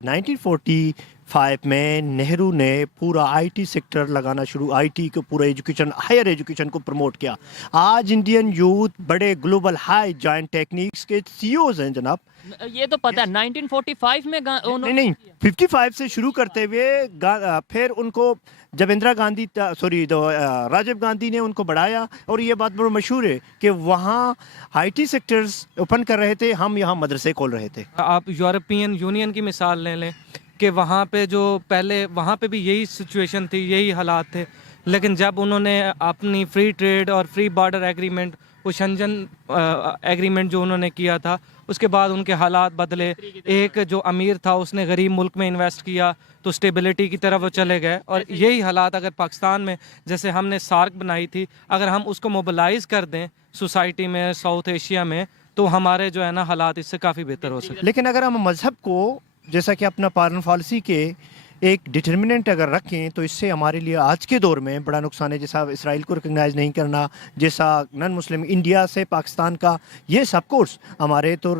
1945 में नेहरू ने पूरा आईटी सेक्टर लगाना शुरू, आईटी को पूरा एजुकेशन, हायर एजुकेशन को प्रमोट किया। आज इंडियन यूथ बड़े ग्लोबल हाई जॉइंट टेक्निक्स के सीईओज हैं जनाब। ये तो पता है 1945 में नहीं 55 से शुरू करते हुए फिर उनको जब इंदिरा गांधी राजीव गांधी ने उनको बढ़ाया, और ये बात बड़ा मशहूर है कि वहाँ आईटी सेक्टर्स ओपन कर रहे थे, हम यहाँ मदरसे खोल रहे थे। आप यूरोपियन यूनियन की मिसाल ले लें कि वहाँ पे जो पहले वहाँ पे भी यही सिचुएशन थी, यही हालात थे, लेकिन जब उन्होंने अपनी फ्री ट्रेड और फ्री बॉर्डर एग्रीमेंट, वो शेंजन एग्रीमेंट जो उन्होंने किया था, उसके बाद उनके हालात बदले। एक जो अमीर था उसने गरीब मुल्क में इन्वेस्ट किया तो स्टेबिलिटी की तरफ वो चले गए। और यही हालात अगर पाकिस्तान में, जैसे हमने सार्क बनाई थी, अगर हम उसको मोबिलाइज़ कर दें सोसाइटी में, साउथ एशिया में, तो हमारे जो है ना हालात इससे काफ़ी बेहतर हो सकते। लेकिन अगर हम मज़हब को जैसा कि अपना फॉरेन पॉलिसी के एक डिटर्मिनेंट अगर रखें तो इससे हमारे लिए आज के दौर में बड़ा नुकसान है। जैसा इसराइल को रिकग्नाइज नहीं करना, जैसा नॉन मुस्लिम इंडिया से पाकिस्तान का, ये सब कोर्स हमारे तो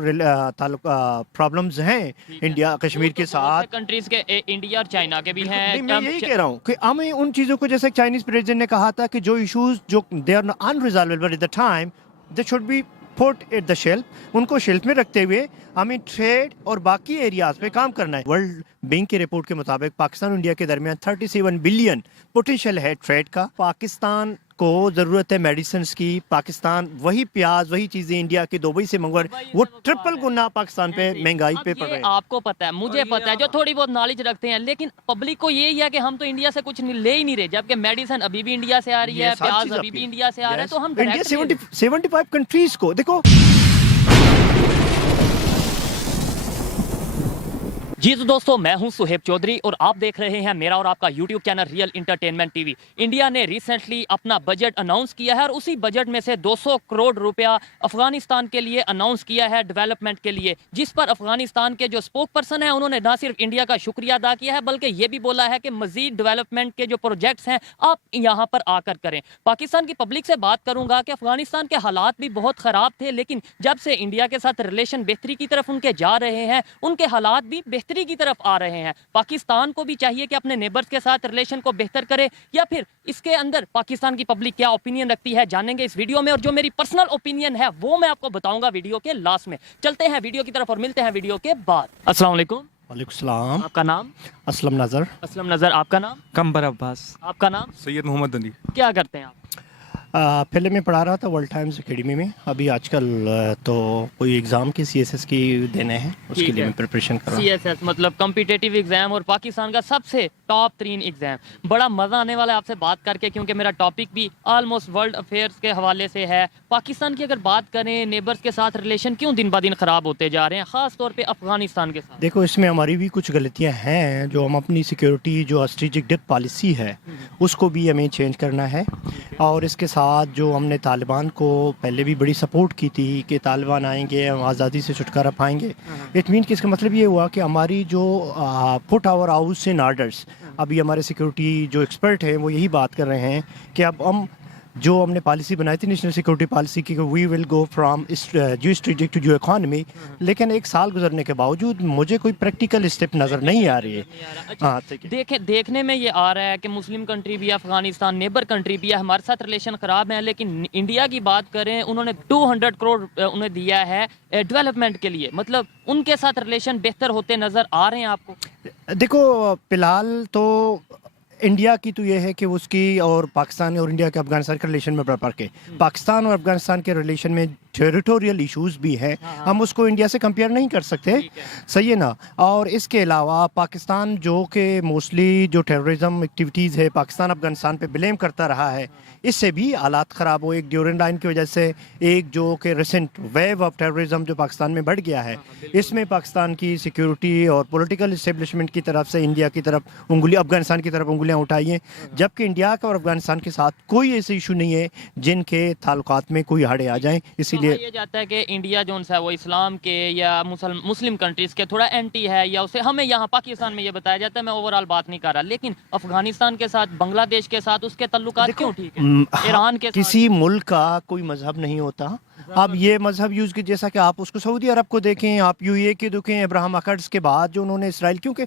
प्रॉब्लम्स हैं इंडिया कश्मीर के साथ। कंट्रीज के इंडिया और चाइना के भी हैं। मैं यही कह रहा हूँ कि हमें उन चीज़ों को, जैसे चाइनीज प्रेसिडेंट ने कहा था कि जो इशूज जो they are unresolvable at the time, they should be put at the shelf. उनको शेल्फ में रखते हुए हमें ट्रेड और बाकी एरियाज पे काम करना है। वर्ल्ड बैंक की रिपोर्ट के मुताबिक पाकिस्तान और इंडिया के दरमियान 37 बिलियन पोटेंशियल है ट्रेड का। पाकिस्तान को ज़रूरत है मेडिसिन की। पाकिस्तान वही प्याज, वही चीज़ें इंडिया के दुबई से मंगवा, वो ट्रिपल गुना पाकिस्तान पे महंगाई पे पड़ रहे हैं। आपको पता है, मुझे पता है, जो थोड़ी बहुत नॉलेज रखते हैं, लेकिन पब्लिक को यही है कि हम तो इंडिया से कुछ ले ही नहीं रहे, जबकि मेडिसिन अभी भी इंडिया से आ रही है, प्याज अभी भी इंडिया से आ रहा है। तो हम इंडिया 75 कंट्रीज को देखो। जी तो दोस्तों, मैं हूं सुहेब चौधरी और आप देख रहे हैं मेरा और आपका YouTube channel real entertainment TV. India ने रिसेंटली अपना बजट अनाउंस किया है और उसी बजट में से 200 करोड़ रुपया अफगानिस्तान के लिए अनाउंस किया है डेवलपमेंट के लिए, जिस पर अफगानिस्तान के जो स्पोक पर्सन है उन्होंने ना सिर्फ इंडिया का शुक्रिया अदा किया है, बल्कि ये भी बोला है कि मजीद डेवलपमेंट के जो प्रोजेक्ट्स हैं आप यहाँ पर आकर करें। पाकिस्तान की पब्लिक से बात करूंगा कि अफगानिस्तान के हालात भी बहुत ख़राब थे, लेकिन जब से इंडिया के साथ रिलेशन बेहतरी की तरफ उनके जा रहे हैं, उनके हालात भी बेहतरी की तरफ आ रहे हैं। पाकिस्तान को भी चाहिए कि अपने नेबर्स के साथ रिलेशन को बेहतर करे, या फिर इसके अंदर पाकिस्तान की पब्लिक क्या ओपिनियन रखती है जानेंगे इस वीडियो में। और जो मेरी पर्सनल ओपिनियन है वो मैं आपको बताऊंगा वीडियो के लास्ट में। चलते हैं वीडियो की तरफ और मिलते हैं वीडियो के बाद। अस्सलाम वालेकुम। वालेकुम सलाम। आपका नाम? असलम नज़र। असलम नज़र। आपका नाम? कंबर अब्बास। आपका नाम? सैयद मोहम्मद अली। क्या करते हैं आप? पहले मैं पढ़ा रहा था वर्ल्ड टाइम्स एकेडमी में। अभी आजकल तो कोई एग्ज़ाम की सीएसएस की देने हैं, उसके लिए मैं प्रिपरेशन कर रहा हूँ। सीएसएस मतलब कॉम्पिटिटिव एग्जाम, और पाकिस्तान का सबसे टॉप 3 एग्जाम। बड़ा मज़ा आने वाला है आपसे बात करके, क्योंकि मेरा टॉपिक भी ऑलमोस्ट वर्ल्ड अफेयर्स के हवाले से है। पाकिस्तान की अगर बात करें, नेबर्स के साथ रिलेशन क्यों दिन ब दिन ख़राब होते जा रहे हैं, ख़ास तौर पे अफगानिस्तान के साथ? देखो, इसमें हमारी भी कुछ गलतियाँ हैं। जो हम अपनी सिक्योरिटी, जो स्ट्रेटेजिक डेप्थ पॉलिसी है, उसको भी हमें चेंज करना है। और इसके साथ जो हमने तालिबान को पहले भी बड़ी सपोर्ट की थी कि तालिबान आएंगे, हम आज़ादी से छुटकारा पाएंगे। इट मीन कि इसका मतलब ये हुआ कि हमारी जो put our house in orders, अभी हमारे सिक्योरिटी जो एक्सपर्ट हैं वो यही बात कर रहे हैं कि अब हम जो हमने पॉलिसी बनाई थी नेशनल सिक्योरिटी पॉलिसी की, we will go from geo strategic to geo economy, लेकिन एक साल गुजरने के बावजूद मुझे कोई प्रैक्टिकल स्टेप नज़र नहीं आ रही है। हाँ, देखने में ये आ रहा है कि मुस्लिम कंट्री भी है, अफगानिस्तान नेबर कंट्री भी है, हमारे साथ रिलेशन ख़राब है, लेकिन इंडिया की बात करें, उन्होंने 200 करोड़ उन्हें दिया है डेवलपमेंट के लिए। मतलब उनके साथ रिलेशन बेहतर होते नज़र आ रहे हैं आपको? देखो, फिलहाल तो इंडिया की तो ये है कि उसकी और पाकिस्तान और इंडिया के अफगानिस्तान के रिलेशन में बराबर के, पाकिस्तान और अफगानिस्तान के रिलेशन में टेरिटोरियल इश्यूज भी हैं। हम उसको इंडिया से कंपेयर नहीं कर सकते, सही है ना। और इसके अलावा पाकिस्तान जो कि मोस्टली जो टेररिज्म एक्टिविटीज़ है पाकिस्तान अफगानिस्तान पे ब्लेम करता रहा है, इससे भी हालात ख़राब हो। एक ड्यूरेंट लाइन की वजह से, एक जो कि रिसेंट वेव ऑफ टेररिज्म जो पाकिस्तान में बढ़ गया है, इसमें पाकिस्तान की सिक्योरिटी और पॉलिटिकल इस्टेब्लिशमेंट की तरफ से इंडिया की तरफ उंगली, अफगानिस्तान की तरफ उंगलियां उठाई हैं, जबकि इंडिया का और अफगानिस्तान के साथ कोई ऐसे इशू नहीं है जिनके ताल्लुकात में कोई हड़े आ जाएं। इसीलिए ये जाता है कि इंडिया जो है वो इस्लाम के या मुस्लिम कंट्रीज के थोड़ा एंटी है, या उसे हमें यहाँ पाकिस्तान में ये बताया जाता है। मैं ओवरऑल बात नहीं कर रहा, लेकिन अफगानिस्तान के साथ, बांग्लादेश के साथ उसके ताल्लुकात क्यों ठीक है? ईरान के किसी मुल्क का कोई मजहब नहीं होता, अब ये मजहब यूज़ की, जैसा कि आप उसको सऊदी अरब को देखें, आप यूएई के देखें, अब्राहम अकॉर्ड्स के बाद जो उन्होंने इसराइल, क्योंकि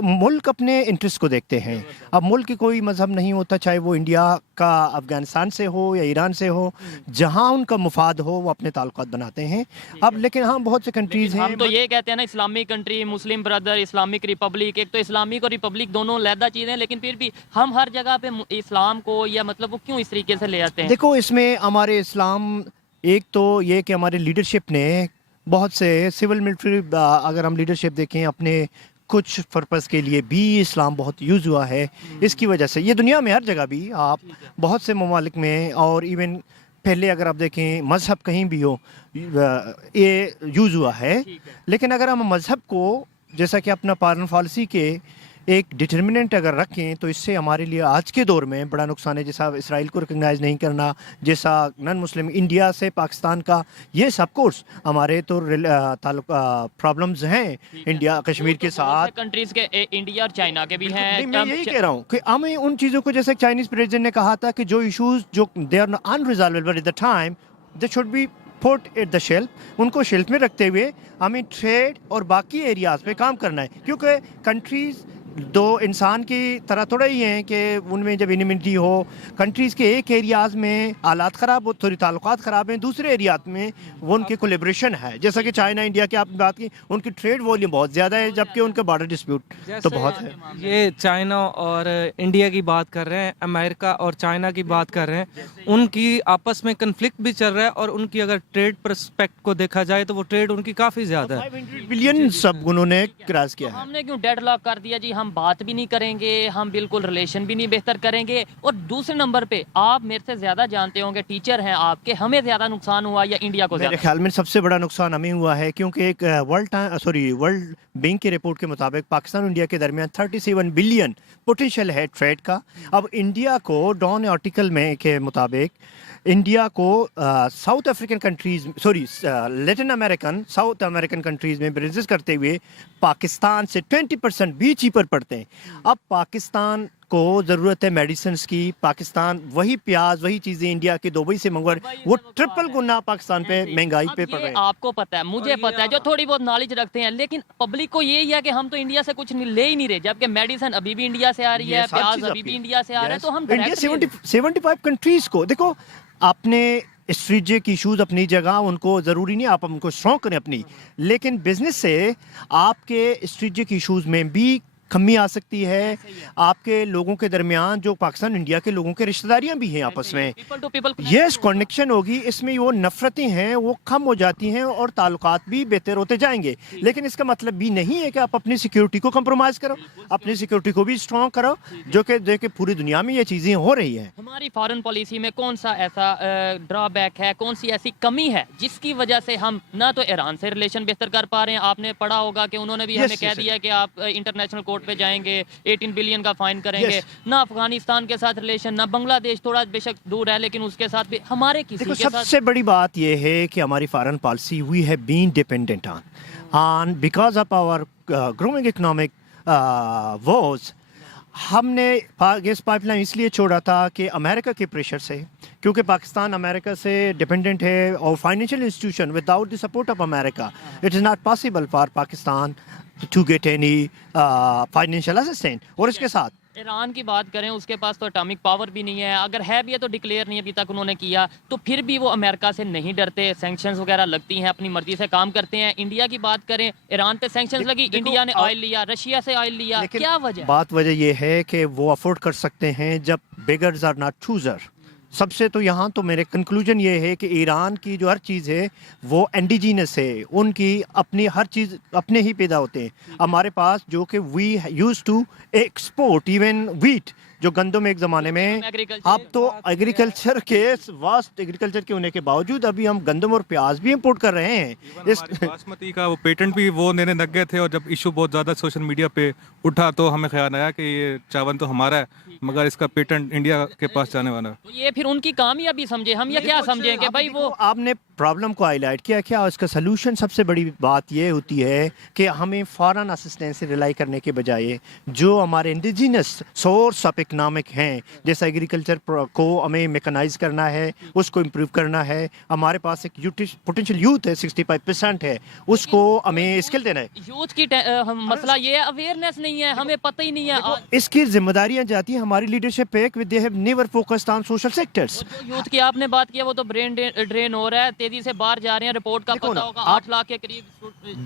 मुल्क अपने इंटरेस्ट को देखते हैं। अब मुल्क की कोई मजहब नहीं होता, चाहे वो इंडिया का अफगानिस्तान से हो या ईरान से हो, जहाँ उनका मुफाद हो वो अपने ताल्लुकात बनाते हैं। अब लेकिन हाँ, बहुत से कंट्रीज़ हैं। हम तो ये कहते हैं ना, इस्लामिक कंट्री, मुस्लिम ब्रदर, इस्लामिक रिपब्लिक, एक तो इस्लामिक और रिपब्लिक दोनों अलग चीज़ें हैं, लेकिन फिर भी हम हर जगह पे इस्लाम को, या मतलब वो क्यों इस तरीके से ले आते हैं? देखो, इसमें हमारे इस्लाम, एक तो ये कि हमारे लीडरशिप ने बहुत से सिविल मिलिट्री, अगर हम लीडरशिप देखें, अपने कुछ पर्पज़ के लिए भी इस्लाम बहुत यूज़ हुआ है। इसकी वजह से ये दुनिया में हर जगह भी, आप बहुत से ममालिक में, और इवन पहले अगर आप देखें मज़हब कहीं भी हो, ये यूज़ हुआ है। लेकिन अगर हम मज़हब को, जैसा कि अपना फॉरेन पॉलिसी के एक डिटर्मिनेंट अगर रखें, तो इससे हमारे लिए आज के दौर में बड़ा नुकसान है। जैसा इसराइल को रिकग्नाइज़ नहीं करना, जैसा नॉन मुस्लिम इंडिया से पाकिस्तान का, ये सब कोर्स हमारे तो प्रॉब्लम्स हैं इंडिया कश्मीर के साथ। कंट्रीज के इंडिया और चाइना के भी हैं। मैं यही कह रहा हूँ कि हमें उन चीज़ों को, जैसे चाइनीज़ प्रेसिडेंट ने कहा था कि जो इश्यूज जो they are unresolvable at the time, they should be put at the shelf. उनको शेल्फ में रखते हुए हमें ट्रेड और बाकी एरियाज़ पे काम करना है, क्योंकि कंट्रीज़ दो इंसान की तरह थोड़ा ही हैं कि उनमें जब इनिमिटी हो, कंट्रीज़ के एक एरियाज़ में हालात ख़राब हो, थोड़ी ताल्लुकात ख़राब हैं, दूसरे एरियाज़ में वो उनके कोलेब्रेशन है। जैसा कि चाइना इंडिया की आपने बात की, उनकी ट्रेड वॉल्यूम बहुत ज़्यादा है, जबकि उनका बॉर्डर डिस्प्यूट तो बहुत है। ये चाइना और इंडिया की बात कर रहे हैं, अमेरिका और चाइना की बात कर रहे हैं, उनकी आपस में कन्फ्लिक्ट भी चल रहा है, और उनकी अगर ट्रेड परस्पेक्ट को देखा जाए तो वो ट्रेड उनकी काफ़ी ज़्यादा है। 500 बिलियन सब उन्होंने क्रॉस किया है। हमने क्यों डेड लॉक कर दिया जी? हम बात भी नहीं करेंगे, हम बिल्कुल रिलेशन भी नहीं बेहतर करेंगे। और दूसरे नंबर पे, आप मेरे से ज्यादा जानते होंगे, टीचर हैं आपके, हमें ज्यादा नुकसान हुआ या इंडिया को मेरे ज्यादा? ख्याल में सबसे बड़ा नुकसान हमें हुआ है, क्योंकि एक वर्ल्ड बैंक की रिपोर्ट के मुताबिक पाकिस्तान और इंडिया के दरमियान 37 बिलियन पोटेंशियल है ट्रेड का। अब इंडिया को डॉन आर्टिकल में के मुताबिक इंडिया को south African countries, Latin American, south American countries में बिजनेस करते हुए पाकिस्तान से 20% भी चीपर पड़ते हैं। अब पाकिस्तान को ज़रूरत है मेडिसिन्स की, पाकिस्तान वही प्याज, वही चीज़ें इंडिया के दुबई से मंगवा रहे, वो ट्रिपल गुना पाकिस्तान पे महंगाई पे पड़ रहे हैं। आपको पता है, मुझे पता है, जो थोड़ी बहुत नॉलेज रखते हैं, लेकिन पब्लिक को यही है कि हम तो इंडिया से कुछ ले ही नहीं रहे, जबकि मेडिसिन अभी भी इंडिया से आ रही है, प्याज अभी भी इंडिया से आ रहा है। तो हम इंडिया 75 कंट्रीज को देखो, अपने स्ट्रेटेजिक इश्यूज अपनी जगह, उनको ज़रूरी नहीं आप उनको स्ट्रॉन्ग करें अपनी, लेकिन बिजनेस से आपके स्ट्रेटेजिक इश्यूज में भी कमी आ सकती है। आपके लोगों के दरमियान, जो पाकिस्तान इंडिया के लोगों के रिश्तेदारियां भी हैं आपस में, यस कनेक्शन होगी, इसमें वो नफरतें हैं वो कम हो जाती हैं और ताल्लुकात भी बेहतर होते जाएंगे। लेकिन इसका मतलब भी नहीं है कि आप अपनी सिक्योरिटी को कंप्रोमाइज़ करो, अपनी सिक्योरिटी को भी स्ट्रॉन्ग करो, जो कि पूरी दुनिया में ये चीज़ें हो रही हैं। हमारी फॉरेन पॉलिसी में कौन सा ऐसा ड्रॉबैक है, कौन सी ऐसी कमी है जिसकी वजह से हम ना तो ईरान से रिलेशन बेहतर कर पा रहे हैं? आपने पढ़ा होगा कि उन्होंने भी हमें कह दिया कि आप इंटरनेशनल कोर्ट पे जाएंगे, 18 बिलियन का फाइन करेंगे। ना अफगानिस्तान के साथ रिलेशन, ना बांग्लादेश, थोड़ा बेशक दूर है लेकिन उसके साथ भी हमारे किसी के साथ। सबसे बड़ी बात यह है कि हमारी foreign policy we have been dependent on because of our growing economic wars. हमने गैस पाइपलाइन इसलिए छोड़ा था कि अमेरिका के प्रेशर से, क्योंकि पाकिस्तान अमेरिका से डिपेंडेंट है, और financial institution without the support of America it is not possible for Pakistan to get any financial assistance. और इसके साथ ईरान की बात करें, उसके पास तो एटॉमिक पावर भी नहीं है, अगर है भी है तो डिक्लेयर नहीं अभी तक उन्होंने किया, तो फिर भी वो अमेरिका से नहीं डरते, सैंक्शंस वगैरह लगती हैं, अपनी मर्जी से काम करते हैं। इंडिया की बात करें, ईरान पे सैंक्शंस लगी, इंडिया ने ऑयल लिया, रशिया से ऑयल लिया, क्या वजह? वजह ये है कि वो अफोर्ड कर सकते हैं जब बेगर्स आर नॉट चूजर। सबसे तो यहाँ तो मेरे कंक्लूजन ये है कि ईरान की जो हर चीज़ है वो इंडिजीनस है, उनकी अपनी हर चीज़ अपने ही पैदा होते हैं। हमारे पास जो कि we used to export even wheat, जो गंदम एक ज़माने में, अब तो एग्रीकल्चर के वास्ट एग्रीकल्चर के होने के बावजूद अभी हम गंदम और प्याज भी इंपोर्ट कर रहे हैं। इस बासमती का वो पेटेंट भी वो लेने लग गए थे, और जब इशू बहुत ज़्यादा सोशल मीडिया पे उठा तो हमें ख्याल आया कि ये चावल तो हमारा है, मगर इसका पेटेंट इंडिया के पास जाने वाला है। तो ये फिर उनकी कामयाबी समझे हम, या क्या समझें कि भाई वो आपने प्रॉब्लम को हाईलाइट किया क्या इसका सलूशन सबसे बड़ी बात ये होती है कि हमें फॉरेन असिस्टेंस से रिलाई करने के बजाय जो हमारे इंडिजिनस सोर्स ऑफ इकनॉमिक हैं, जैसे एग्रीकल्चर को हमें मेकनाइज करना है, उसको इम्प्रूव करना है। हमारे पास एक पोटेंशियल यूथ है 65% है, उसको हमें स्किल देना है। यूथ की मसला ये है अवेयरनेस नहीं है, हमें पता ही नहीं है। इसकी जिम्मेदारियां जाती हैं हमारी लीडरशिप पे कि they have never focused on social sectors. Youth की आपने बात किया, वो तो ब्रेन ड्रेन हो रहा है, तेजी से बाहर जा रहे हैं। रिपोर्ट का देखो पता ना, होगा आप- 8 लाख के करीब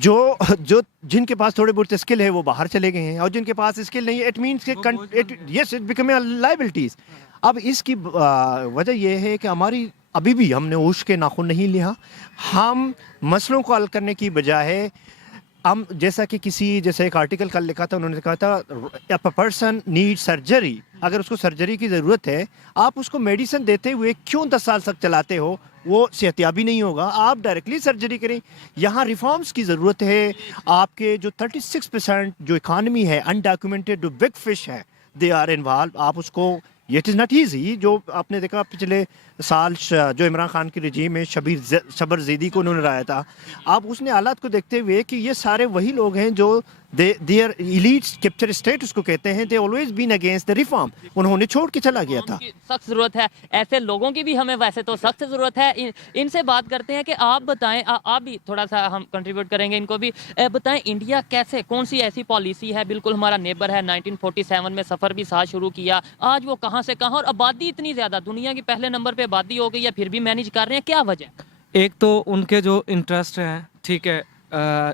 जो जिनके पास थोड़े बहुत स्किल है वो बाहर चले गए हैं, और जिनके पास स्किल नहीं है it means yes it become liabilities. अब इसकी वजह यह है कि हमारी अभी भी हमने होश के नाखून नहीं लिया। हम मसलों को हल करने की बजाय हम जैसा कि जैसे एक आर्टिकल कल लिखा था, उन्होंने कहा था अ पर्सन नीड सर्जरी, अगर उसको सर्जरी की ज़रूरत है आप उसको मेडिसिन देते हुए क्यों 10 साल तक चलाते हो, वो सेहतियाबी नहीं होगा। आप डायरेक्टली सर्जरी करें। यहाँ रिफॉर्म्स की ज़रूरत है। आपके जो 36% जो इकानमी है अनडॉक्यूमेंटेड जो बिग फिश है दे आर इन्वॉल्व, आप उसको इट इज़ नॉट ईजी। जो आपने देखा पिछले साल जो इमरान खान की रजीम में शबर ज़ैदी को उन्होंने लाया था, आप उसने हालात को देखते हुए कि ये सारे वही लोग हैं जो देयर इलीट कैप्चर स्टेट उसको कहते हैं, they always been against the reform, उन्होंने छोड़ के चला गया था। सख्त जरूरत है, ऐसे लोगों की भी हमें वैसे तो सख्त जरूरत है। इनसे बात करते हैं कि आप बताएं, आप भी थोड़ा सा हम कंट्रीब्यूट करेंगे इनको भी। बताएं इंडिया कैसे, कौन सी ऐसी पॉलिसी है, बिल्कुल हमारा नेबर है, 1947 में सफ़र भी साथ शुरू किया, आज वो कहाँ से कहाँ, और आबादी इतनी ज़्यादा, दुनिया की पहले नंबर पे आबादी हो गई है, फिर भी मैनेज कर रहे हैं, क्या वजह? एक तो उनके जो इंटरेस्ट हैं, ठीक है,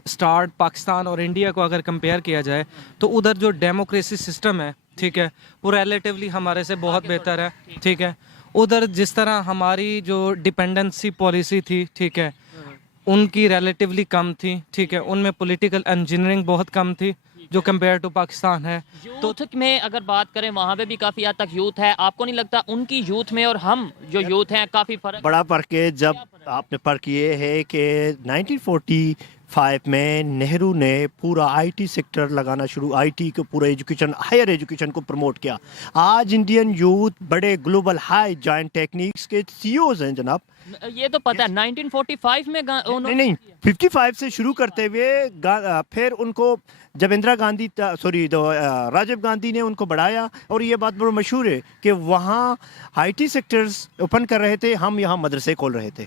स्टार्ट पाकिस्तान और इंडिया को अगर कंपेयर किया जाए तो उधर जो डेमोक्रेसी सिस्टम है, ठीक है, वो रिलेटिवली हमारे से बहुत बेहतर है, ठीक है। उधर जिस तरह हमारी जो डिपेंडेंसी पॉलिसी थी, ठीक है, उनकी रिलेटिवली कम थी, ठीक है, उनमें पॉलिटिकल इंजीनियरिंग बहुत कम थी जो कंपेयर टू पाकिस्तान है। यूथ में अगर बात करें वहाँ पे भी काफ़ी हद तक यूथ है, आपको नहीं लगता उनकी यूथ में और हम जो यूथ हैं काफ़ी फर्क? बड़ा फर्क है। जब आपने फर्क ये है कि 1945 में नेहरू ने पूरा आईटी सेक्टर लगाना शुरू, आईटी को पूरा एजुकेशन, हायर एजुकेशन को प्रमोट किया। आज इंडियन यूथ बड़े ग्लोबल हाई जॉइंट टेक्निक्स के सीईओज हैं जनाब। ये तो पता है 1945 में नहीं 55 से शुरू करते हुए फिर उनको जब इंदिरा गांधी राजीव गांधी ने उनको बढ़ाया, और ये बात बड़ा मशहूर है कि वहाँ आईटी सेक्टर्स ओपन कर रहे थे, हम यहाँ मदरसे खोल रहे थे।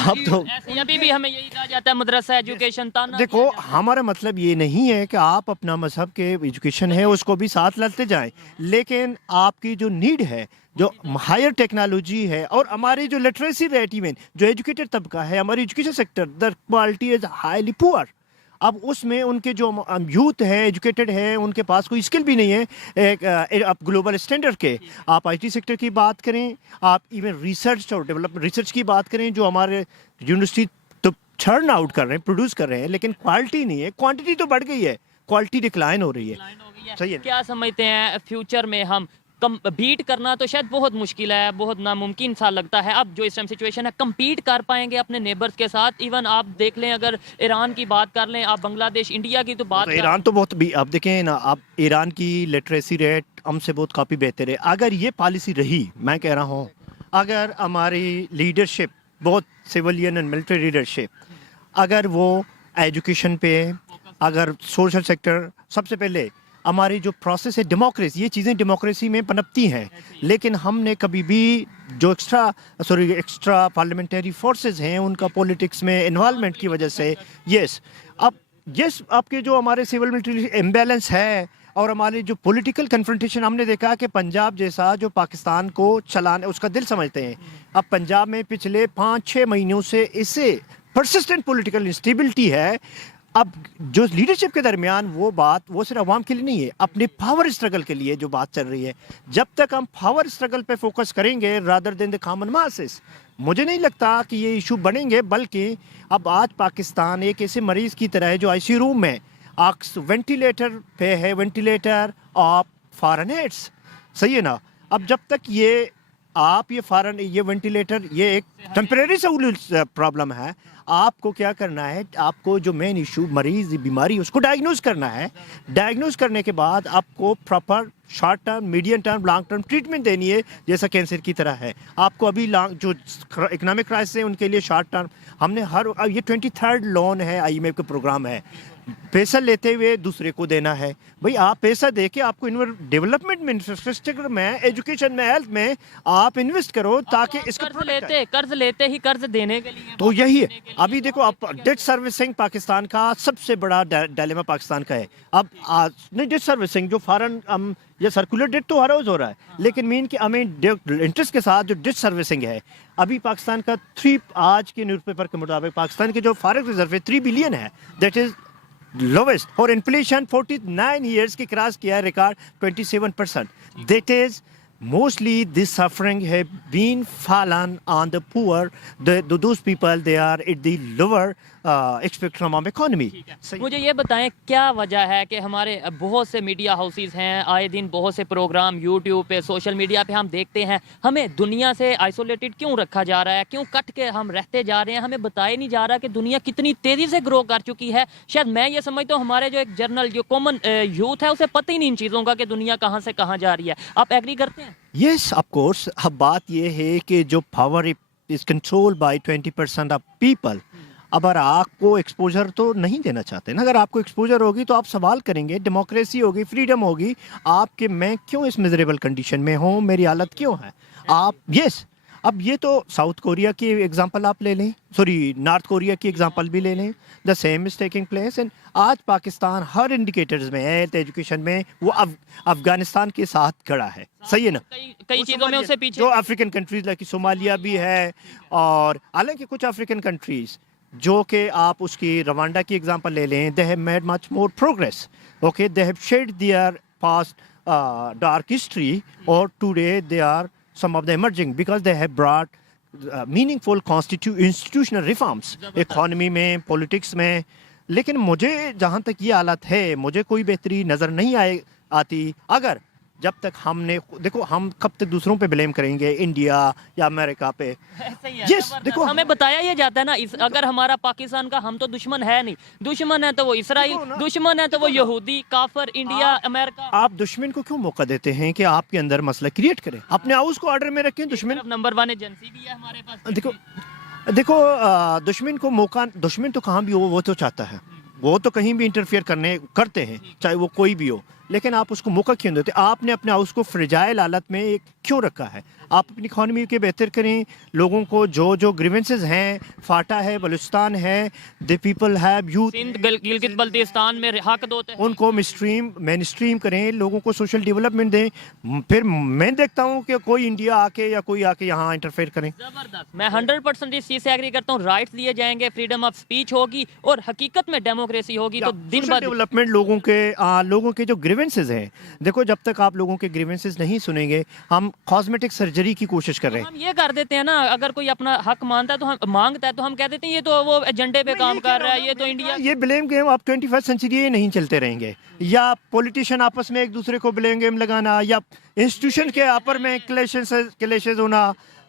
अब तो अभी भी हमें यही कहा जाता है मदरसा एजुकेशन ताना। देखो हमारा मतलब ये नहीं है कि आप अपना मजहब के एजुकेशन है उसको भी साथ लाते जाएं, लेकिन आपकी जो नीड है, जो हायर टेक्नोलॉजी है, और हमारी जो लिटरेसी रेट, इवन जो एजुकेटेड तबका है, हमारी education sector the quality is highly poor. अब उसमें उनके जो यूथ है एजुकेटेड है, उनके पास कोई स्किल भी नहीं है आप ग्लोबल स्टैंडर्ड के। आप आईटी सेक्टर की बात करें, आप इवन रिसर्च और डेवलपमेंट रिसर्च की बात करें, जो हमारे यूनिवर्सिटी तो टर्न आउट कर रहे हैं, प्रोड्यूस कर रहे हैं, लेकिन क्वालिटी नहीं है। क्वांटिटी तो बढ़ गई है, क्वालिटी डिक्लाइन हो रही है। सही है। क्या समझते हैं फ्यूचर में हम बीट करना तो शायद बहुत मुश्किल है, बहुत नामुमकिन सा लगता है। अब जो इस टाइम सिचुएशन है, compete कर पाएंगे अपने नेबर्स के साथ? इवन आप देख लें, अगर ईरान की बात कर लें, आप बांग्लादेश, इंडिया की तो बात तो ईरान तो बहुत भी, आप देखें ना, आप ईरान की लिटरेसी रेट हमसे बहुत काफ़ी बेहतर है। अगर ये पॉलिसी रही, मैं कह रहा हूँ, अगर हमारी लीडरशिप बहुत सिविलियन एंड मिलिट्री लीडरशिप, अगर वो एजुकेशन पे, अगर सोशल सेक्टर, सबसे पहले हमारी जो प्रोसेस है डेमोक्रेसी, ये चीज़ें डेमोक्रेसी में पनपती हैं, लेकिन हमने कभी भी जो एक्स्ट्रा पार्लियामेंट्री फोर्सेस हैं उनका पॉलिटिक्स में इन्वॉल्वमेंट की वजह से आपके जो हमारे सिविल मिलिट्री इम्बैलेंस है, और हमारी जो पॉलिटिकल कन्फ्रंटेशन, हमने देखा कि पंजाब जैसा जो पाकिस्तान को चलाने उसका दिल समझते हैं, अब पंजाब में पिछले 5-6 महीनों से इससे परसिस्टेंट पॉलिटिकल इंस्टेबिलिटी है। अब जो लीडरशिप के दरमियान वो सिर्फ अवाम के लिए नहीं है, अपने पावर स्ट्रगल के लिए जो बात चल रही है। जब तक हम पावर स्ट्रगल पे फोकस करेंगे rather than the common masses, मुझे नहीं लगता कि ये इशू बनेंगे। बल्कि अब आज पाकिस्तान एक ऐसे मरीज़ की तरह है जो आईसीयू रूम में वेंटिलेटर पे है, वेंटिलेटर ऑफ फॉरेन एड्स, सही है ना। अब जब तक ये आप ये फॉरन ये वेंटिलेटर ये एक टेम्परेरी प्रॉब्लम है. आपको क्या करना है, आपको जो मेन इशू मरीज बीमारी उसको डायग्नोज करना है. डायग्नोज करने के बाद आपको proper short term, medium term, long term treatment देनी है, जैसा कैंसर की तरह है. आपको अभी जो इकोनॉमिक क्राइसिस है उनके लिए शॉर्ट टर्म हमने ये 23rd लोन है, IMF का प्रोग्राम है. पैसा लेते हुए दूसरे को देना है. भाई आप पैसा दे के आपको डेवलपमेंट में, इंफ्रास्ट्रक्चर में, एजुकेशन में, हेल्थ में आप इन्वेस्ट करो ताकि इसका कर्ज लेते ही कर्ज देने के लिए तो यही है. अभी देखो आप डेट सर्विसिंग पाकिस्तान का सबसे बड़ा डायलेमा पाकिस्तान का है. अब नहीं डेट सर्विसिंग जो फॉरेन ये सर्कुलर डेट तो हर रोज हो रहा है, लेकिन मीन कि हमें इंटरेस्ट के साथ जो डेट सर्विसिंग है अभी पाकिस्तान का आज के न्यूज़पेपर के मुताबिक पाकिस्तान के जो फॉरेक्स रिजर्व है 3 बिलियन है. That is lowest. और इन्फ्लेशन 49 ईयर्स की क्रॉस किया है, record 27%. That is mostly this suffering have been fallen on the poor. Those people they are at the lower spectrum of economy. मुझे ये बताएं क्या वजह है कि हमारे बहुत से मीडिया हाउसेस हैं, आए दिन बहुत से प्रोग्राम यूट्यूब पे, सोशल मीडिया पे हम देखते हैं, हमें दुनिया से आइसोलेटेड क्यों रखा जा रहा है, क्यों कट के हम रहते जा रहे हैं, हमें बताया नहीं जा रहा कि दुनिया कितनी तेज़ी से ग्रो कर चुकी है. शायद मैं ये समझता हूँ हमारे जो एक जनरल जो कॉमन यूथ है उसे पता ही नहीं इन चीज़ों का कि दुनिया कहाँ से कहाँ जा रही है. आप एग्री करते हैं? Yes, of course. अब बात ये है कि जो power is control by 20% of people. अगर आपको एक्सपोजर तो नहीं देना चाहते ना, अगर आपको एक्सपोजर होगी तो आप सवाल करेंगे, डेमोक्रेसी होगी, फ्रीडम होगी, आपके मैं क्यों इस मिजरेबल कंडीशन में हूँ, मेरी हालत क्यों है. आप यस अब ये तो साउथ कोरिया की एग्जांपल आप ले लें, सॉरी नॉर्थ कोरिया की एग्जांपल भी ले लें. The same is taking place. And आज पाकिस्तान हर इंडिकेटर्स में, हेल्थ, एजुकेशन में वो अफगानिस्तान के साथ खड़ा है. सही है ना. कई चीज़ों में उससे पीछे जो अफ्रीकन कंट्रीज लाइक सोमालिया भी है, और हालांकि कुछ अफ्रीकन कंट्रीज जो कि आप उसकी रवांडा की एग्जांपल ले लें, they have made much more progress. Okay, they have shade there past dark history, or today they are some of the emerging because they have brought meaningful institutional reforms economy में, politics में. लेकिन मुझे जहाँ तक ये हालत है, मुझे कोई बेहतरी नज़र नहीं आती. अगर जब तक हमने देखो, हम कब तक दूसरों पे ब्लेम करेंगे, इंडिया या अमेरिका पे. yes, देखो हमें बताया ये जाता है ना, अगर हमारा पाकिस्तान का हम तो दुश्मन है नहीं, दुश्मन है तो वो इसराइल, दुश्मन है तो वो यहूदी, काफर, इंडिया, अमेरिका. आप दुश्मन को क्यों मौका देते हैं कि आपके अंदर मसला क्रिएट करें, अपने हाउस को ऑर्डर में रखें. दुश्मन नंबर 1 एजेंसी भी है हमारे पास. देखो दुश्मन को मौका, दुश्मन तो कहाँ भी हो वो तो चाहता है, वो तो कहीं भी इंटरफियर करते हैं, चाहे वो कोई भी हो. लेकिन आप उसको मौका क्यों देते? आपने अपने हाउस को फ्रेजाइल हालत में क्यों रखा है? आप अपनी इकॉनमी के बेहतर करें. लोगों को जो ग्रीवेंसेस हैं, फाटा है, बलूचिस्तान है, the people have youth, Gilgit Baltistan में हक होते हैं, उनको मेन स्ट्रीम करें, लोगों को सोशल डेवलपमेंट दें. फिर मैं देखता हूँ कि कोई इंडिया आके या कोई आके यहाँ इंटरफेयर करें. जबरदस्त. मैं 100% इस चीज़ से एग्री करता हूँ. राइट्स दिए जाएंगे, फ्रीडम ऑफ स्पीच होगी और हकीकत में डेमोक्रेसी होगी तो दिन ब दिन डेवलपमेंट. लोगों के जो ग्रीवेंसेस हैं, देखो जब तक आप लोगों के ग्रीवेंसेस नहीं सुनेंगे, हम कॉस्मेटिक सर्जरी की कोशिश कर रहे हैं. हम ये कर देते हैं ना, अगर कोई अपना हक मांगता है तो हम कह देते हैं ये तो वो एजेंडे पे काम कर रहा है, ये तो इंडिया. ये ब्लेम गेम आप 21st सेंचुरी नहीं चलते रहेंगे. या पॉलिटिशियन आपस में एक दूसरे को ब्लेम गेम लगाना, या इंस्टीट्यूशन के आपस में क्लेशेस होना.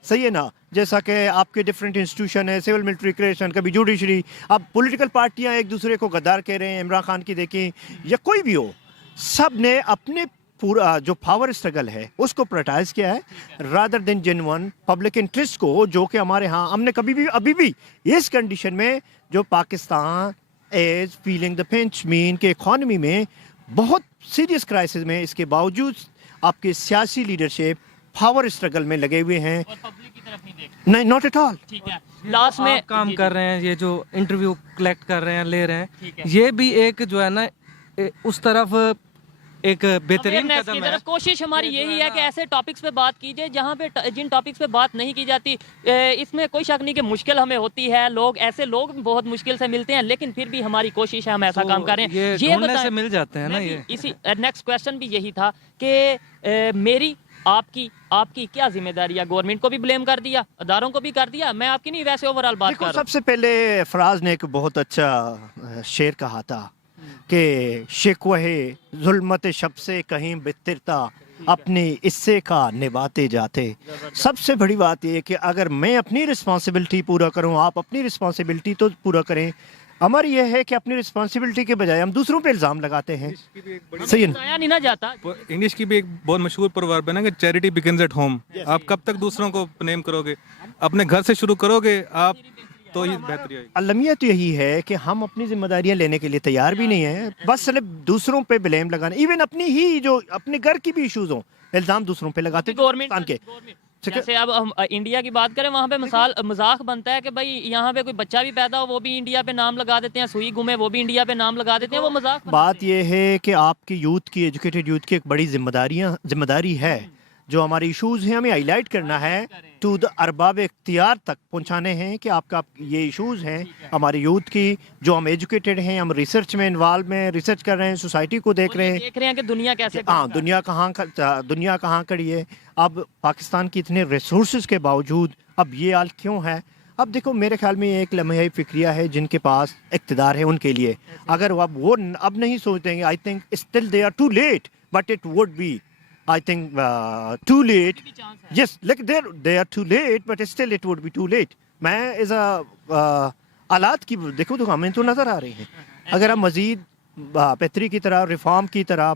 सही है ना. जैसा कि आपके डिफरेंट इंस्टीट्यूशन है, सिविल मिलिट्री क्रिएशन, कभी जुडिशरी. अब पॉलिटिकल पार्टियां एक दूसरे को गद्दार कह रहे हैं, इमरान खान की देखें या कोई भी हो, सब ने अपने पूरा जो पावर स्ट्रगल है उसको प्रायोरिटाइज किया है rather than genuine public interest को, जो कि हमारे यहाँ हमने कभी भी अभी भी इस कंडीशन में जो Pakistan is feeling the pinch, mean के इकॉनमी में बहुत सीरियस क्राइसिस में, इसके बावजूद आपके सियासी लीडरशिप पावर स्ट्रगल में लगे हुए हैं. और पब्लिक की तरफ नहीं देख. नहीं, नॉट एट ऑल. ठीक है. लास्ट में आप काम कर रहे हैं, ये जो इंटरव्यू कलेक्ट कर रहे हैं, ले रहे ठीक हैं, है. ये भी एक जो है ना उस तरफ एक बेहतरीन Awareness कदम की है. तरफ कोशिश हमारी यही है कि ऐसे टॉपिक्स पे बात कीजिए जहाँ पे जिन टॉपिक्स पे बात नहीं की जाती. इसमें कोई शक नहीं कि मुश्किल हमें होती है, ऐसे लोग बहुत मुश्किल से मिलते हैं, लेकिन फिर भी हमारी कोशिश है हम ऐसा काम करें. ये ढूंढने से मिल जाते हैं ना. ये इसी नेक्स्ट क्वेश्चन भी यही था कि मेरी आपकी क्या जिम्मेदारी है? गवर्नमेंट को भी ब्लेम कर दिया, अदारों को भी कर दिया, मैं आपकी नहीं वैसे ओवरऑल बात कर रहा हूं. सबसे पहले फराज ने एक बहुत अच्छा शेर कहा था कि शिकवे जुल्मत शब से कहीं बेहतरता अपने हिस्से का निभाते जाते। सबसे बड़ी बात ये है कि अगर मैं अपनी रिस्पॉन्सिबिलिटी पूरा करूं, आप अपनी रिस्पॉन्सिबिलिटी तो पूरा करें। हमारी ये है कि अपनी रिस्पॉन्सिबिलिटी के बजाय हम दूसरों पे इल्ज़ाम लगाते हैं। सही है ना? बताया नहीं ना जाता। इंग्लिश की भी एक बहुत मशहूर प्रवर्ब है ना कि चैरिटी बिगिंस एट होम। आप कब तक दूसरों को नेम करोगे? अपने घर से शुरू करोगे आप तो ही बेहतरी होगी। अलमिया तो यही है कि हम अपनी जिम्मेदारियां लेने के लिए तैयार भी नहीं है, बस सिर्फ दूसरों पे ब्लेम लगाना। इवन अपनी ही जो अपने घर की भी इश्यूज हो, इल्ज़ाम दूसरों पे लगाते हैं। गवर्नमेंट के जैसे अब हम इंडिया की बात करें, वहाँ पे मजाक बनता है कि भाई यहाँ पे कोई बच्चा भी पैदा हो वो भी इंडिया पे नाम लगा देते हैं, सुई घूमे वो भी इंडिया पे नाम लगा देते हैं, वो मजाक बात यह है कि आपकी यूथ की, एजुकेटेड यूथ की एक बड़ी जिम्मेदारी है, जो हमारे इश्यूज हैं हमें हाईलाइट करना है, टू द अरबाब इख्तियार तक पहुंचाने हैं कि आपका ये इश्यूज हैं हमारे यूथ की, जो हम एजुकेटेड हैं, हम रिसर्च में इन्वॉल्व हैं, रिसर्च कर रहे हैं, सोसाइटी को देख रहे हैं कि दुनिया कैसे हाँ दुनिया कहाँ खड़ी है। अब पाकिस्तान की इतने रिसोर्सेज के बावजूद अब ये हाल क्यों है? अब देखो मेरे ख्याल में ये एक लम्हे फिक्रिया है जिनके पास इक़्तिदार है उनके लिए, अगर वो अब नहीं सोचेंगे, I think still they are too late, but it would be I think too late. Yes, like they are too late, but still it would be too late. मैं इस हालात की देखो तो हमें तो नज़र आ रही हैं। अगर हम मज़ीद बेहतरी की तरह, रिफॉर्म की तरह,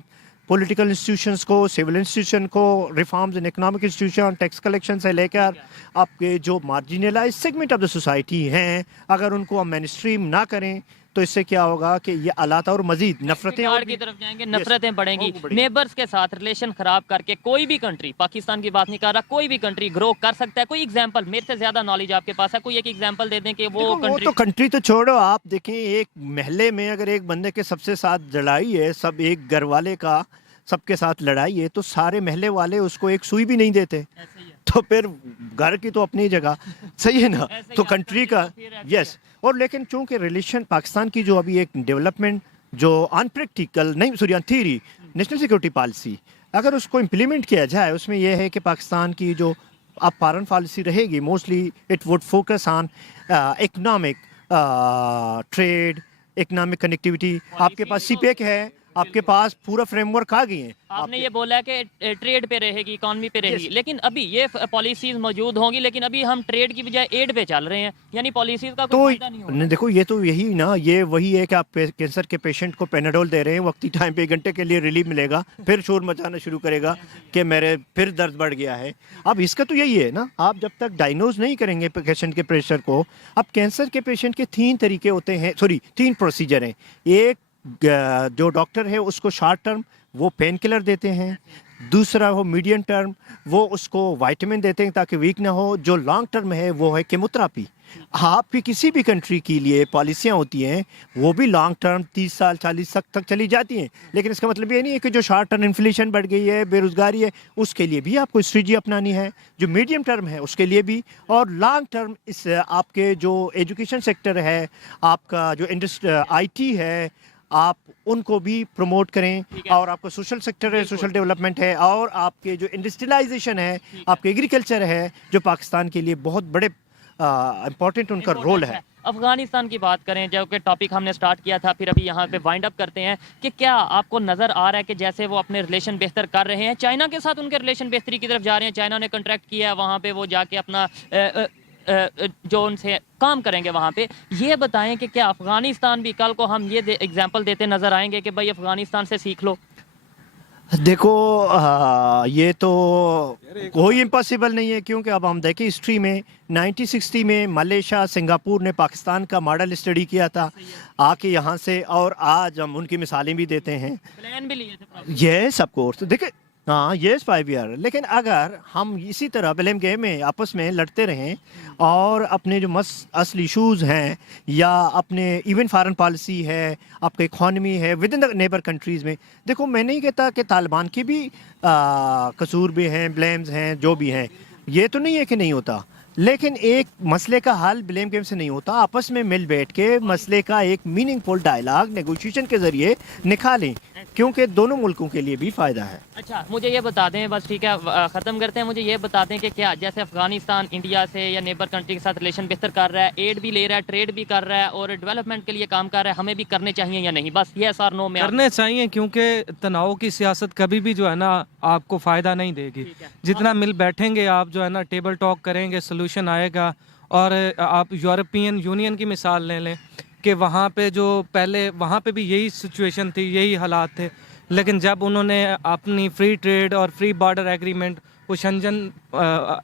पॉलिटिकल इंस्टीट्यूशंस को, सिविल इंस्टीट्यूशन को, reforms in economic institution, tax collection से लेकर आपके जो marginalise segment of the society हैं, अगर उनको हम मेन स्ट्रीम ना करें तो इससे क्या होगा कि ये हालात और मजीद नफरतें और की तरफ जाएंगे, नफरतें बढ़ेंगी। नेबर्स के साथ रिलेशन खराब करके कोई भी कंट्री, पाकिस्तान की बात नहीं कर रहा, कोई भी कंट्री ग्रो कर सकता है। कोई एग्जांपल, मेरे से ज्यादा नॉलेज आपके पास है, कोई एक एग्जांपल दे दें कि वो कंट्री। तो कंट्री तो छोड़ो, आप देखें एक महल्ले में अगर एक बंदे के सबसे साथ लड़ाई है, सब एक घर वाले का सबके साथ लड़ाई है, तो सारे महल्ले वाले उसको एक सुई भी नहीं देते, तो फिर घर की तो अपनी जगह सही है ना, तो कंट्री का यस। और लेकिन चूंकि रिलेशन पाकिस्तान की जो अभी एक डेवलपमेंट जो अनप्रैक्टिकल नहीं, sorry theory, national security policy अगर उसको इम्प्लीमेंट किया जाए, उसमें यह है कि पाकिस्तान की जो अब फॉरेन पॉलिसी रहेगी, mostly it would focus on economic trade, economic connectivity. आपके पास सीपेक है, आपके पास पूरा फ्रेमवर्क आ गई है। आपने ये बोला कि ट्रेड पे रहेगी, इकोनॉमी पे रहेगी, लेकिन अभी ये पॉलिसीज मौजूद होंगी, लेकिन अभी हम ट्रेड की बजाय एड पे चल रहे हैं, यानी पॉलिसीज का कोई फायदा नहीं होगा। देखो ये तो यही ना, ये वही है कि आप कैंसर के पेशेंट को पेनाडोल दे रहे हैं, वक्ती टाइम पे 1 घंटे के लिए रिलीफ मिलेगा, फिर शोर मचाना शुरू करेगा कि मेरे फिर दर्द बढ़ गया है। अब इसका तो यही है ना, आप जब तक डायग्नोज नहीं करेंगे पेशेंट के प्रेशर को। अब कैंसर के पेशेंट के 3 तरीके होते हैं, सॉरी 3 प्रोसीजर हैं। एक जो डॉक्टर है उसको शॉर्ट टर्म वो पेन किलर देते हैं, दूसरा वो मीडियम टर्म वो उसको विटामिन देते हैं ताकि वीक ना हो, जो लॉन्ग टर्म है वो है केमोथेरेपी। आपकी किसी भी कंट्री के लिए पॉलिसियाँ होती हैं वो भी लॉन्ग टर्म 30 साल 40 साल तक चली जाती हैं, लेकिन इसका मतलब ये नहीं है कि जो शॉर्ट टर्म इन्फ्लेशन बढ़ गई है, बेरोज़गारी है, उसके लिए भी आपको स्ट्रेटजी अपनानी है। जो मीडियम टर्म है उसके लिए भी, और लॉन्ग टर्म इस आपके जो एजुकेशन सेक्टर है, आपका जो इंडस्ट्री IT है, आप उनको भी प्रमोट करें, और आपका सोशल सेक्टर है, सोशल डेवलपमेंट है, और आपके जो इंडस्ट्रियलाइजेशन है, आपके एग्रीकल्चर है, जो पाकिस्तान के लिए बहुत बड़े इम्पोर्टेंट उनका रोल है। अफगानिस्तान की बात करें, जो कि टॉपिक हमने स्टार्ट किया था, फिर अभी यहाँ पे वाइंड अप करते हैं कि क्या आपको नज़र आ रहा है कि जैसे वो अपने रिलेशन बेहतर कर रहे हैं, चाइना के साथ उनके रिलेशन बेहतरी की तरफ जा रहे हैं, चाइना ने कॉन्ट्रैक्ट किया है, वहाँ पे वो जाके अपना जो उनसे काम करेंगे वहाँ पे। ये बताएं कि क्या अफगानिस्तान भी कल को हम ये एग्जांपल देते नज़र आएंगे कि भाई अफगानिस्तान से सीख लो? देखो ये तो कोई इम्पॉसिबल नहीं है, क्योंकि अब हम देखें हिस्ट्री में 1960 में मलेशिया, सिंगापुर ने पाकिस्तान का मॉडल स्टडी किया था आके यहाँ से, और आज हम उनकी मिसालें भी देते हैं, प्लान भी लिए थे ये सब कोर्स देखे। हाँ यस 5 ईयर, लेकिन अगर हम इसी तरह ब्लेम गेम में आपस में लड़ते रहें और अपने जो असल इशूज़ हैं, या अपने इवन फॉरेन पॉलिसी है, आपका इकॉनमी है with in the neighbour countries में, देखो मैं नहीं कहता कि तालिबान के भी कसूर भी हैं, ब्लेम्स हैं, जो भी हैं, ये तो नहीं है कि नहीं होता, लेकिन एक मसले का हल ब्लेम गेम से नहीं होता, आपस में मिल बैठ के मसले का एक मीनिंगफुल डायलॉग नेगोशिएशन के जरिए निकालें, क्योंकि दोनों मुल्कों के लिए भी फ़ायदा है। अच्छा, मुझे ये बता दें, बस ठीक है, ख़त्म करते हैं, मुझे ये बता दें कि क्या जैसे अफगानिस्तान इंडिया से या नेबर कंट्री के साथ रिलेशन बेहतर कर रहा है, एड भी ले रहा है, ट्रेड भी कर रहा है और डेवलपमेंट के लिए काम कर रहा है, हमें भी करने चाहिए या नहीं? बस यस और नो में करने चाहिए, क्योंकि तनाव की सियासत कभी भी जो है ना आपको फ़ायदा नहीं देगी। जितना मिल बैठेंगे आप जो है ना टेबल टॉक करेंगे, सोल्यूशन आएगा। और आप यूरोपियन यूनियन की मिसाल ले लें कि वहाँ पे जो पहले वहाँ पे भी यही सिचुएशन थी, यही हालात थे, लेकिन जब उन्होंने अपनी फ्री ट्रेड और फ्री बॉर्डर एग्रीमेंट, वो शंजन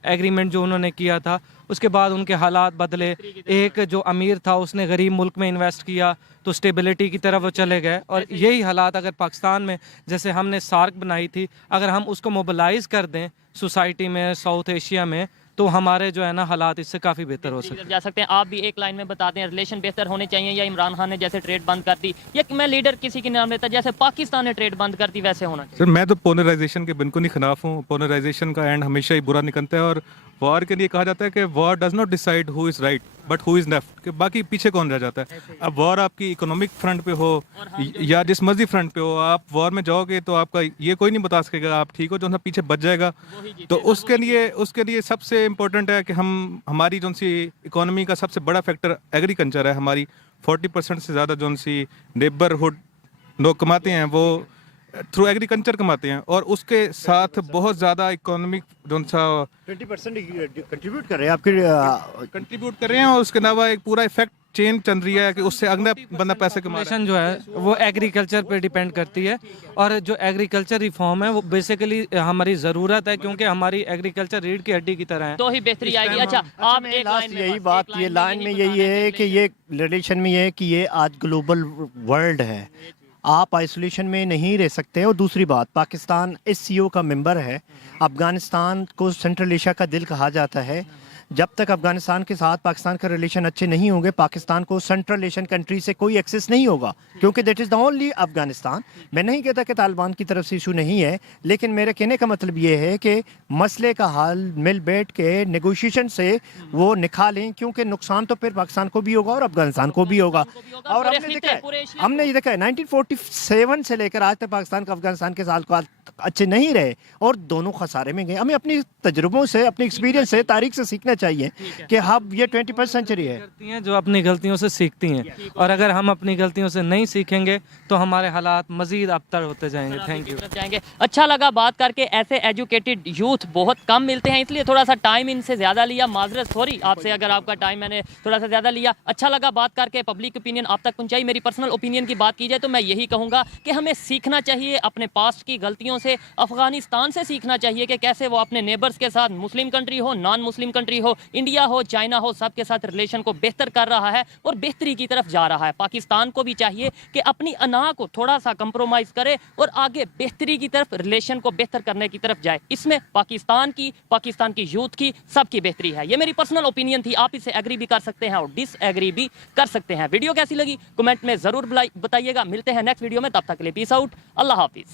एग्रीमेंट जो उन्होंने किया था, उसके बाद उनके हालात बदले। एक जो अमीर था उसने गरीब मुल्क में इन्वेस्ट किया तो स्टेबिलिटी की तरफ वो चले गए। और यही हालात अगर पाकिस्तान में, जैसे हमने सार्क बनाई थी, अगर हम उसको मोबिलाइज़ कर दें सोसाइटी में, साउथ एशिया में, तो हमारे जो है ना हालात इससे काफ़ी बेहतर हो सकते जा सकते हैं। आप भी एक लाइन में बता दें, रिलेशन बेहतर होने चाहिए या इमरान खान ने जैसे ट्रेड बंद कर दी, या मैं लीडर किसी के नाम लेता जैसे पाकिस्तान ने ट्रेड बंद कर दी वैसे होना चाहिए? सर मैं तो पोलराइजेशन के बिल्कुल ही खिलाफ हूँ। पोलराइजेशन का एंड हमेशा ही बुरा निकलता है, और वॉर के लिए कहा जाता है कि war does not decide who is right but who is left, कि बाकी पीछे कौन रह जाता है। अब वॉर आपकी इकोनॉमिक फ्रंट पे हो या जिस मर्जी फ्रंट पे हो, आप वॉर में जाओगे तो आपका ये कोई नहीं बता सकेगा आप ठीक हो, जो ना पीछे बच जाएगा। तो उसके लिए सबसे इम्पोर्टेंट है कि हमारी जो सी इकोनॉमी का सबसे बड़ा फैक्टर एग्रीकल्चर है। हमारी 40% से ज़्यादा जो सी नेबरहुड लोग कमाते हैं वो थ्रू एग्रीकल्चर कमाते हैं, और उसके साथ बहुत ज़्यादा इकोनॉमिक जो सा 20% कंट्रीब्यूट कर रहे हैं आपके कंट्रीब्यूट कर रहे हैं, और उसके अलावा एक पूरा इफेक्ट चेन चल रही है कि उससे अगला बंदा पैसे कमा रहा है। हैं। जो है वो एग्रीकल्चर पे डिपेंड करती है, और जो एग्रीकल्चर रिफॉर्म है वो बेसिकली हमारी ज़रूरत है, क्योंकि हमारी एग्रीकल्चर रीढ़ की हड्डी की तरह है। तो ही बेहतरी आएगी। अच्छा, आप एक लाइन में यही बस, बात, एक ये लाइन में यही है कि ये रिलेशन में ये है कि ये आज ग्लोबल वर्ल्ड है, आप आइसोलेशन में नहीं रह सकते। और दूसरी बात, पाकिस्तान SCO का मेंबर है। अफगानिस्तान को सेंट्रल एशिया का दिल कहा जाता है। जब तक अफगानिस्तान के साथ पाकिस्तान का रिलेशन अच्छे नहीं होंगे, पाकिस्तान को सेंट्रल एशियन कंट्री से कोई एक्सेस नहीं होगा, क्योंकि that is the only Afghanistan. मैं नहीं कहता कि तालिबान की तरफ से इशू नहीं है, लेकिन मेरे कहने का मतलब ये है कि मसले का हल मिल बैठ के नेगोशिएशन से वो निकालें, क्योंकि नुकसान तो फिर पाकिस्तान को भी होगा और अफगानिस्तान को भी होगा। और हमने ये देखा है 1947 से लेकर आज तक पाकिस्तान का अफगानिस्तान के साथ अच्छे नहीं रहे और दोनों खसारे में गए। हमें अपनी तजुर्बों से, अपने एक्सपीरियंस से, तारीख से सीखना चाहिए कि अब ये 21st सेंचुरी है। करती हैं जो अपनी गलतियों से सीखती हैं, और अगर हम अपनी गलतियों से नहीं सीखेंगे तो हमारे हालात मजीद अबतर होते जाएंगे। Thank you. जाएंगे। अच्छा लगा बात करके, ऐसे एजुकेटेड यूथ बहुत कम मिलते हैं, इसलिए थोड़ा सा टाइम इनसे ज़्यादा लिया। माजरत सॉरी आपसे अगर आपका टाइम मैंने थोड़ा सा ज़्यादा लिया। अच्छा लगा बात करके, पब्लिक ओपिनियन आप तक पहुँचाई। मेरी पर्सनल ओपिनियन की बात की जाए तो मैं यही कहूँगा कि हमें सीखना चाहिए अपने पास्ट की गलतियों से। अफगानिस्तान से सीखना चाहिए कि कैसे वो अपने नेबर्स के साथ, मुस्लिम कंट्री हो, नॉन मुस्लिम कंट्री हो, इंडिया हो, चाइना हो, सबके साथ रिलेशन को बेहतर कर रहा है और बेहतरी की तरफ जा रहा है। पाकिस्तान को भी चाहिए कि अपनी अना को थोड़ा सा कंप्रोमाइज करे और आगे बेहतरी की तरफ, रिलेशन को बेहतर करने की तरफ जाए। इसमें पाकिस्तान की यूथ की, सबकी बेहतरी है। ये मेरी पर्सनल ओपिनियन थी। आप इसे एग्री भी कर सकते हैं और डिसएग्री भी कर सकते हैं। वीडियो कैसी लगी कमेंट में जरूर बताइएगा। मिलते हैं नेक्स्ट वीडियो में, तब तक के लिए पीस आउट, अल्लाह हाफिज।